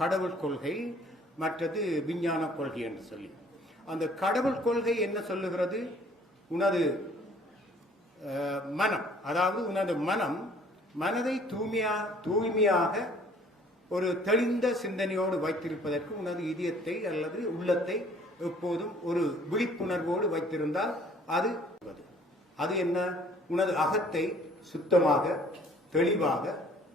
கடவுள் கொள்கை மற்றது விஞ்ஞான கொள்கை என்று சொல்லி. அந்த கடவுள் கொள்கை என்ன சொல்லுகிறது? உனது மனம். அதாவது உனது மனம் மனதை தூய்மையா தூய்மையாக ஒரு தெளிந்த சிந்தனையோடு வைத்திருப்பதற்கு உனது இதயத்தை அல்லது உள்ளத்தை எப்போதும் ஒரு விழிப்புணர்வோடு வைத்திருந்தால் அது அது என்ன? உனது அகத்தை சுத்தமாக தெளிவாக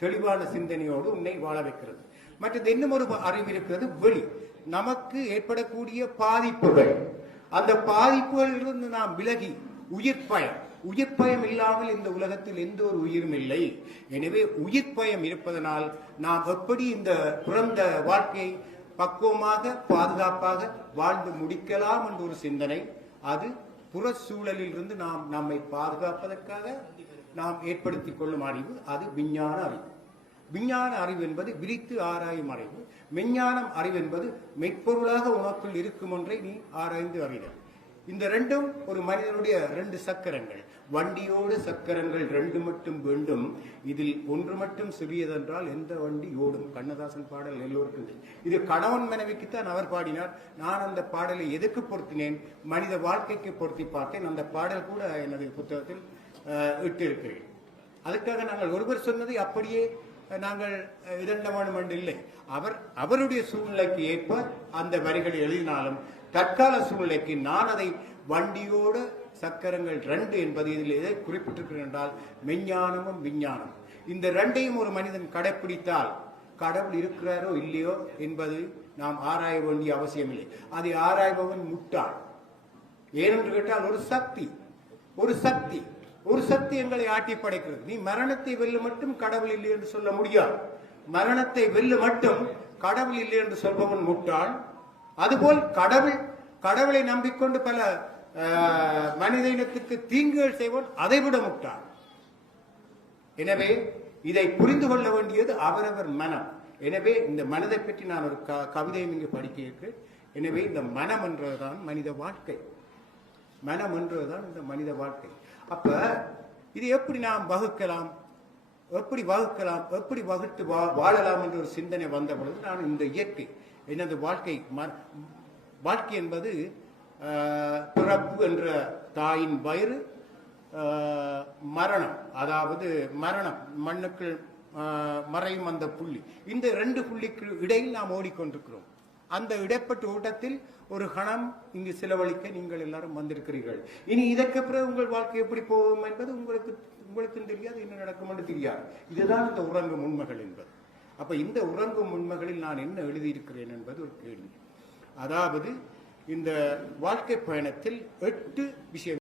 தெளிவான சிந்தனையோடு உன்னை வாழ வைக்கிறது. மற்றது இன்னும் ஒரு அறிவு இருக்கிறது வெளி. நமக்கு ஏற்படக்கூடிய பாதிப்புகள். அந்த பாதிப்புகளிலிருந்து நாம் விலகி உயிர் பயம். உயிர் பயம் இல்லாமல் இந்த உலகத்தில் எந்த ஒரு உயிரும் இல்லை. எனவே உயிர் பயம் இருப்பதனால் நாம் எப்படி இந்த பிறந்த வாழ்க்கையை பக்குவமாக பாதுகாப்பாக வாழ்ந்து முடிக்கலாம் என்ற ஒரு சிந்தனை அது புற சூழலில் இருந்து நாம் நம்மை பாதுகாப்பதற்காக நாம் ஏற்படுத்திக் கொள்ளும் அறிவு அது விஞ்ஞான அறிவு. விஞ்ஞான அறிவு என்பது விரித்து ஆராயும் அறிவு. மெஞ்ஞானம் அறிவு என்பது மெய்ப்பொருளாக உனக்குள் இருக்கும் ஒன்றை நீ ஆராய்ந்து அறிதல் இந்த ரெண்டும் ஒரு மனிதனுடைய ரெண்டு சக்கரங்கள். வண்டியோடு சக்கரங்கள் ரெண்டு மட்டும் வேண்டும். இதில் ஒன்று மட்டும் சிறியதென்றால் எந்த வண்டி ஓடும்? கண்ணதாசன் பாடல் எல்லோருக்கும் இது கணவன் மனைவிக்குத்தான் அவர் பாடினார். நான் அந்த பாடலை எதுக்கு பொருத்தினேன்? மனித வாழ்க்கைக்கு பொருத்தி பார்த்தேன். அந்த பாடல் கூட எனது புத்தகத்தில் இட்டிருக்கிறேன். அதுக்காக நாங்கள் ஒருவர் சொன்னதை அப்படியே நாங்கள் அஹ், இதண்ட வேண்டும் என்று இல்லை. அவர் அவருடைய சூழ்நிலைக்கு ஏற்ப அந்த வரிகளை எழுதினாலும் தற்கால சூழ்நிலைக்கு நான் அதை வண்டியோடு சக்கரங்கள் ரெண்டு என்பது இதில் எதை குறிப்பிட்டிருக்கிறேன் என்றால் மெஞ்ஞானமும் விஞ்ஞானம். இந்த ரெண்டையும் ஒரு மனிதன் கடைப்பிடித்தால் கடவுள் இருக்கிறாரோ இல்லையோ என்பது நாம் ஆராய வேண்டிய அவசியமில்லை. அதை ஆராய்பவன் முட்டாள். ஏனென்று கேட்டால் ஒரு சக்தி. ஒரு சக்தி. ஒரு சக்தி எங்களை ஆட்டி படைக்கிறது. நீ மரணத்தை வெல்ல மட்டும் கடவுள் இல்லை என்று சொல்ல முடியாது. மரணத்தை வெல்ல மட்டும் கடவுள் இல்லை என்று சொல்பவன் முட்டாள். அதுபோல் கடவுள் கடவுளை நம்பிக்கொண்டு பல மனித இனத்துக்கு தீங்குகள் செய்வோன் அதைவிட முட்டாள். எனவே இதை புரிந்து கொள்ள வேண்டியது அவரவர் மனம். எனவே இந்த மனதை பற்றி நான் ஒரு க- கவிதையும் இங்கு படிக்க இருக்கிறேன். எனவே இந்த மனம் என்றதுதான் மனித வாழ்க்கை. மனம் என்றதுதான் இந்த மனித வாழ்க்கை. அப்ப இது எப்படி நாம் வகுக்கலாம்? எப்படி வகுக்கலாம்? எப்படி வகுத்து வா- வாழலாம் என்ற ஒரு சிந்தனை வந்த பொழுது நான் இந்த இயற்கை எனது வாழ்க்கை ம- வாழ்க்கை என்பது பிறப்பு என்ற தாயின் வயிறு மரணம். அதாவது மரணம் மண்ணுக்குள் மறையும் அந்த புள்ளி. இந்த ரெண்டு புள்ளிக்கு இடையில் நாம் ஓடிக்கொண்டிருக்கிறோம். அந்த இடைப்பட்ட ஓட்டத்தில் ஒரு கணம் இங்கு செலவழிக்க நீங்கள் எல்லாரும் வந்திருக்கிறீர்கள். இனி இதற்கு பிறகு உங்கள் வாழ்க்கை எப்படி போகும் என்பது உங்களுக்கு உங்களுக்கும் தெரியாது என்ன நடக்கும் என்று தெரியாது. இதுதான் இந்த உறங்கும் உண்மைகள் என்பது. அப்ப இந்த உறங்கும் உண்மைகளில் நான் என்ன எழுதியிருக்கிறேன் என்பது ஒரு கேள்வி. அதாவது இந்த வாழ்க்கை பயணத்தில் எட்டு விஷயம்